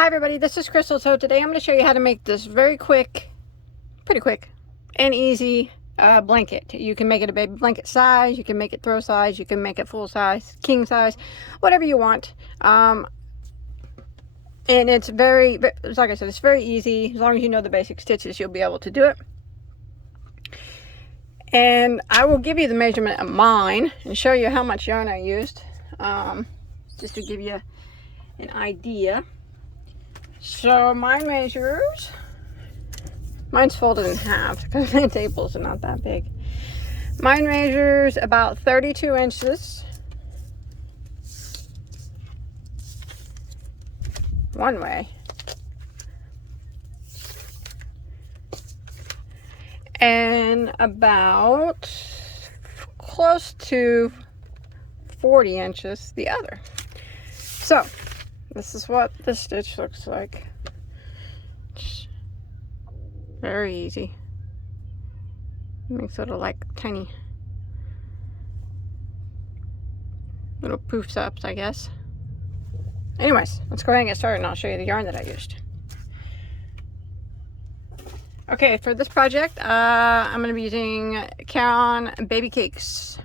Hi everybody, this is Crystal. So today I'm going to show you how to make this very quick, pretty quick and easy blanket. You can make it a baby blanket size, you can make it throw size, you can make it full size, king size, whatever you want. And it's very, like I said, it's very easy. As long as you know the basic stitches, you'll be able to do it. And I will give you the measurement of mine and show you how much yarn I used, just to give you an idea. So mine measures, mine's folded in half because the tables are not that big. Mine measures about 32 inches one way, and about close to 40 inches the other. So this is what the stitch looks like. It's very easy. Makes little like tiny little poofs ups, I guess. Anyways, let's go ahead and get started and I'll show you the yarn that I used. Okay, for this project, I'm going to be using Caron Baby Cakes.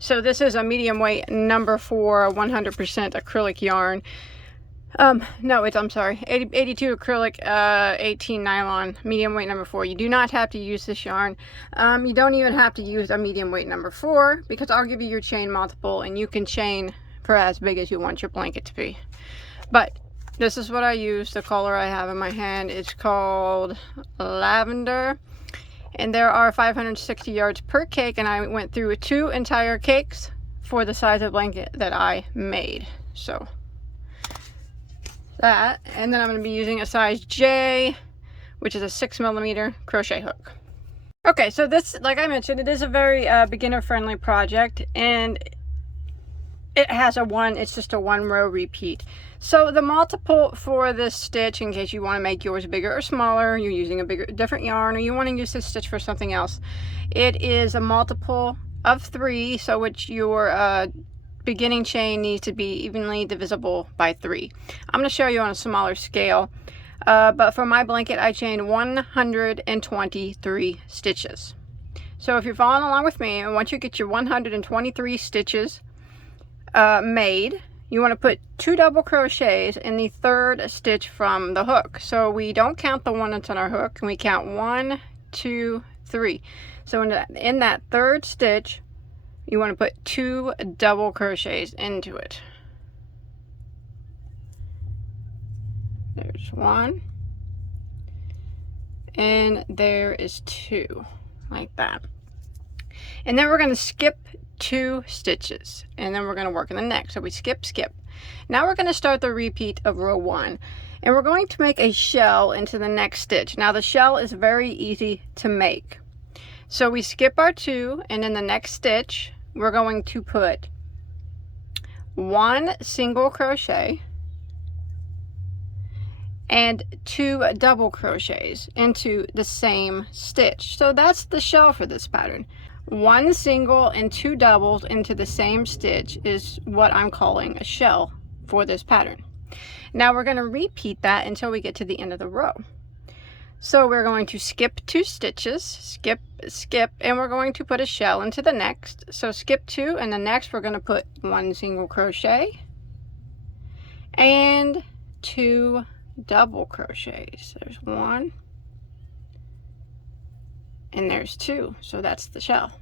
So this is a medium weight number 4 100% acrylic yarn. No, I'm sorry, 82 acrylic, 18 nylon, medium weight number 4. You do not have to use this yarn. You don't even have to use a medium weight number 4 because I'll give you your chain multiple and you can chain for as big as you want your blanket to be. But this is what I use. The color I have in my hand is called Lavender. And there are 560 yards per cake, and I went through 2 entire cakes for the size of blanket that I made. So that, and then I'm going to be using a size J, which is a 6mm crochet hook. Okay, so this, like I mentioned, it is a very beginner-friendly project, and it has it's just a 1-row repeat. So the multiple for this stitch, in case you want to make yours bigger or smaller, you're using a different yarn, or you want to use this stitch for something else, it is a multiple of 3, so which your beginning chain needs to be evenly divisible by 3. I'm going to show you on a smaller scale, but for my blanket I chained 123 stitches. So if you're following along with me, and once you get your 123 stitches made, you want to put 2 double crochets in the 3rd stitch from the hook. So we don't count the one that's on our hook, and we count 1, 2, 3. So in that 3rd stitch, you want to put 2 double crochets into it. There's 1, and there is 2, like that. And then we're going to skip 2 stitches, and then we're going to work in the next. So we skip. Now we're going to start the repeat of row 1, and we're going to make a shell into the next stitch. Now the shell is very easy to make. So we skip our 2, and in the next stitch we're going to put 1 single crochet and 2 double crochets into the same stitch. So that's the shell for this pattern. 1 single and 2 doubles into the same stitch is what I'm calling a shell for this pattern. Now we're going to repeat that until we get to the end of the row. So we're going to skip 2 stitches, skip, and we're going to put a shell into the next. So skip 2, and the next we're going to put 1 single crochet and 2 double crochets. There's 1 and there's 2, so that's the shell.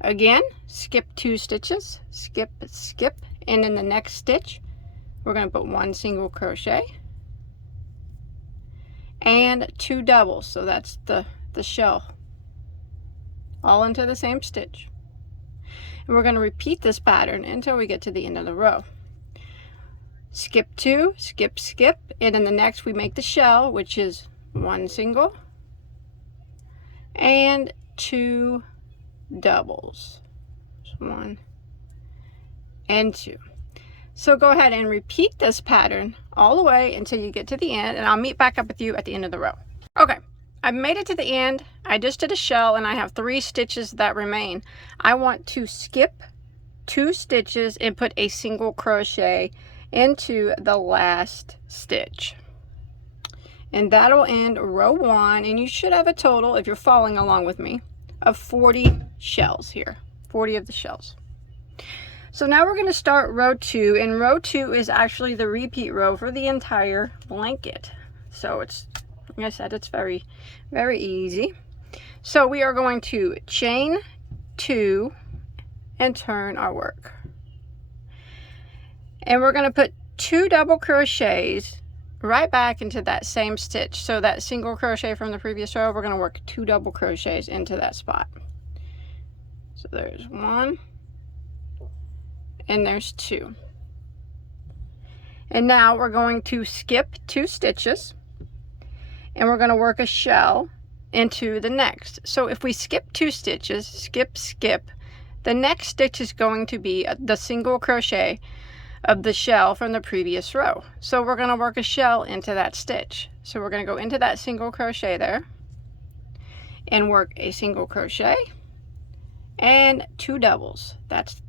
Again, skip 2 stitches, skip, and in the next stitch we're going to put 1 single crochet and 2 doubles, so that's the shell, all into the same stitch. And we're going to repeat this pattern until we get to the end of the row. Skip 2, skip, and in the next we make the shell, which is 1 single and 2 doubles. 1 and 2. So go ahead and repeat this pattern all the way until you get to the end, and I'll meet back up with you at the end of the row. Okay, I've made it to the end. I just did a shell and I have 3 stitches that remain. I want to skip 2 stitches and put a single crochet into the last stitch. And that'll end row 1, and you should have a total, if you're following along with me, of 40 shells here. 40 of the shells. So now we're going to start row 2, and row 2 is actually the repeat row for the entire blanket. So it's, like I said, it's very, very easy. So we are going to chain 2 and turn our work. And we're going to put 2 double crochets right back into that same stitch. So that single crochet from the previous row, we're going to work 2 double crochets into that spot. So there's 1 and there's 2. And now we're going to skip 2 stitches and we're going to work a shell into the next. So if we skip 2 stitches, skip, the next stitch is going to be the single crochet of the shell from the previous row. So we're going to work a shell into that stitch. So we're going to go into that single crochet there and work a single crochet and 2 doubles. That's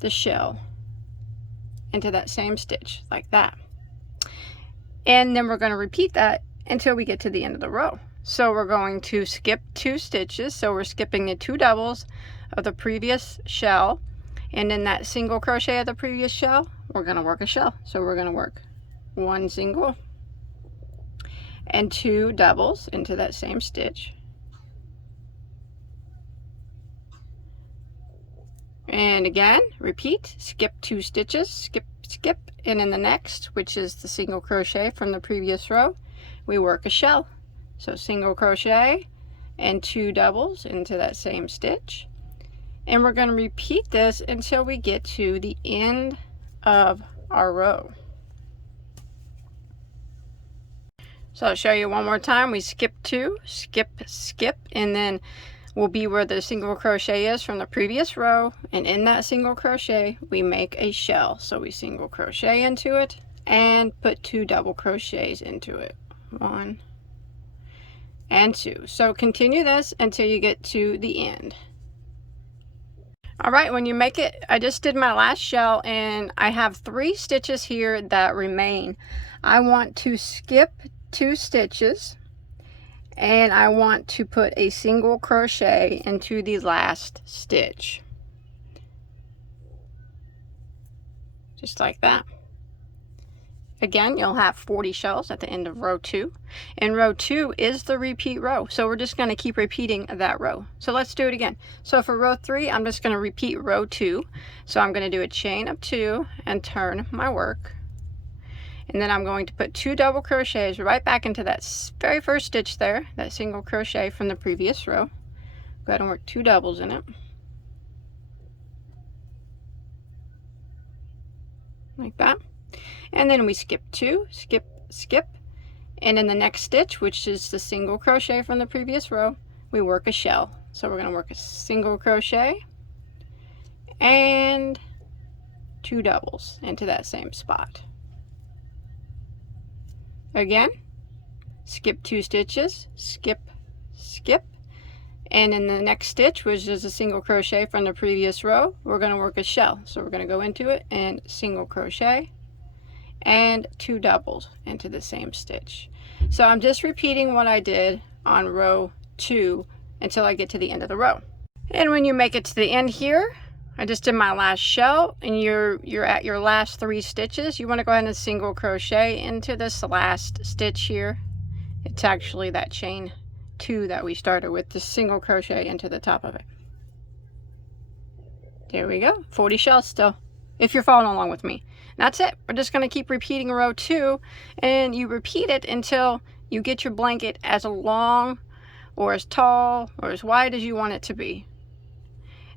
the shell into that same stitch, like that. And then we're going to repeat that until we get to the end of the row. So we're going to skip 2 stitches. So we're skipping the 2 doubles of the previous shell, and in that single crochet of the previous shell, we're going to work a shell. So we're going to work 1 single and 2 doubles into that same stitch. And again, repeat, skip 2 stitches, skip, and in the next, which is the single crochet from the previous row, we work a shell. So single crochet and 2 doubles into that same stitch. And we're going to repeat this until we get to the end of our row. So I'll show you one more time. We skip 2, skip, and then we'll be where the single crochet is from the previous row, and in that single crochet we make a shell. So we single crochet into it and put 2 double crochets into it. 1 and 2. So continue this until you get to the end. All right, when you make it, I just did my last shell and I have 3 stitches here that remain. I want to skip 2 stitches and I want to put a single crochet into the last stitch. Just like that. Again, you'll have 40 shells at the end of row 2. And row 2 is the repeat row. So we're just going to keep repeating that row. So let's do it again. So for row 3, I'm just going to repeat row 2. So I'm going to do a chain of 2 and turn my work. And then I'm going to put 2 double crochets right back into that very first stitch there, that single crochet from the previous row. Go ahead and work 2 doubles in it. Like that. And then we skip 2, skip, and in the next stitch, which is the single crochet from the previous row, we work a shell. So we're going to work a single crochet and 2 doubles into that same spot. Again, skip 2 stitches, skip, and in the next stitch, which is a single crochet from the previous row, we're going to work a shell. So we're going to go into it and single crochet and 2 doubles into the same stitch. So I'm just repeating what I did on row 2 until I get to the end of the row. And when you make it to the end here, I just did my last shell and you're at your last 3 stitches. You want to go ahead and single crochet into this last stitch here. It's actually that chain 2 that we started with, the single crochet into the top of it. There we go, 40 shells still, if you're following along with me. That's it. We're just going to keep repeating row 2, and you repeat it until you get your blanket as long or as tall or as wide as you want it to be.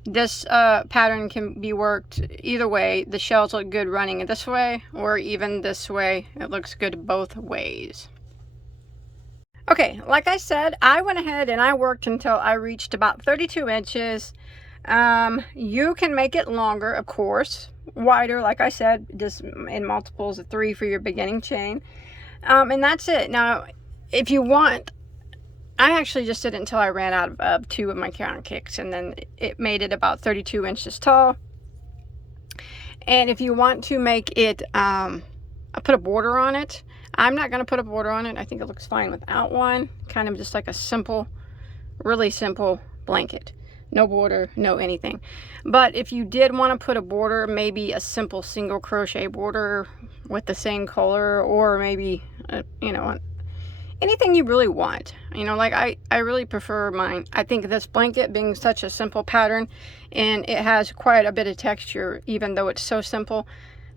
This pattern can be worked either way. The shells look good running this way or even this way. It looks good both ways. Okay, like I said, I went ahead and I worked until I reached about 32 inches. You can make it longer, of course, wider, like I said, just in multiples of 3 for your beginning chain. And that's it. Now, if you want, I actually just did it until I ran out of 2 of my Caron kicks, and then it made it about 32 inches tall. And if you want to make it, put a border on it, I'm not going to put a border on it. I think it looks fine without one. Kind of just like a simple, really simple blanket. No border, no anything. But if you did want to put a border, maybe a simple single crochet border with the same color, or maybe, you know, anything you really want. You know, like I really prefer mine. I think this blanket being such a simple pattern, and it has quite a bit of texture, even though it's so simple.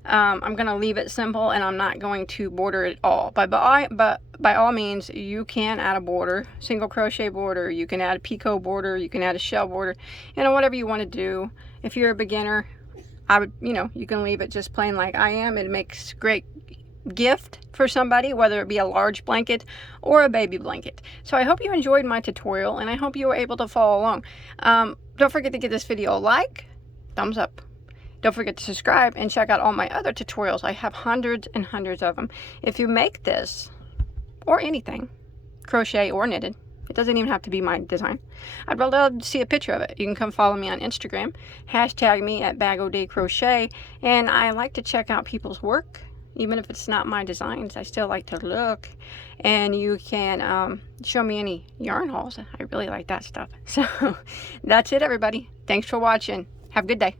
I'm going to leave it simple, and I'm not going to border it all. But by all means, you can add a border, single crochet border. You can add a picot border. You can add a shell border. You know, whatever you want to do. If you're a beginner, I would, you know, you can leave it just plain like I am. It makes great gift for somebody, whether it be a large blanket or a baby blanket. So I hope you enjoyed my tutorial, and I hope you were able to follow along. Don't forget to give this video a like, thumbs up. Don't forget to subscribe and check out all my other tutorials. I have hundreds and hundreds of them. If you make this, or anything, crochet or knitted, it doesn't even have to be my design, I'd love to see a picture of it. You can come follow me on Instagram, hashtag me at Bagoday Crochet, and I like to check out people's work. Even if it's not my designs, I still like to look. And you can show me any yarn hauls. I really like that stuff. So that's it, everybody. Thanks for watching. Have a good day.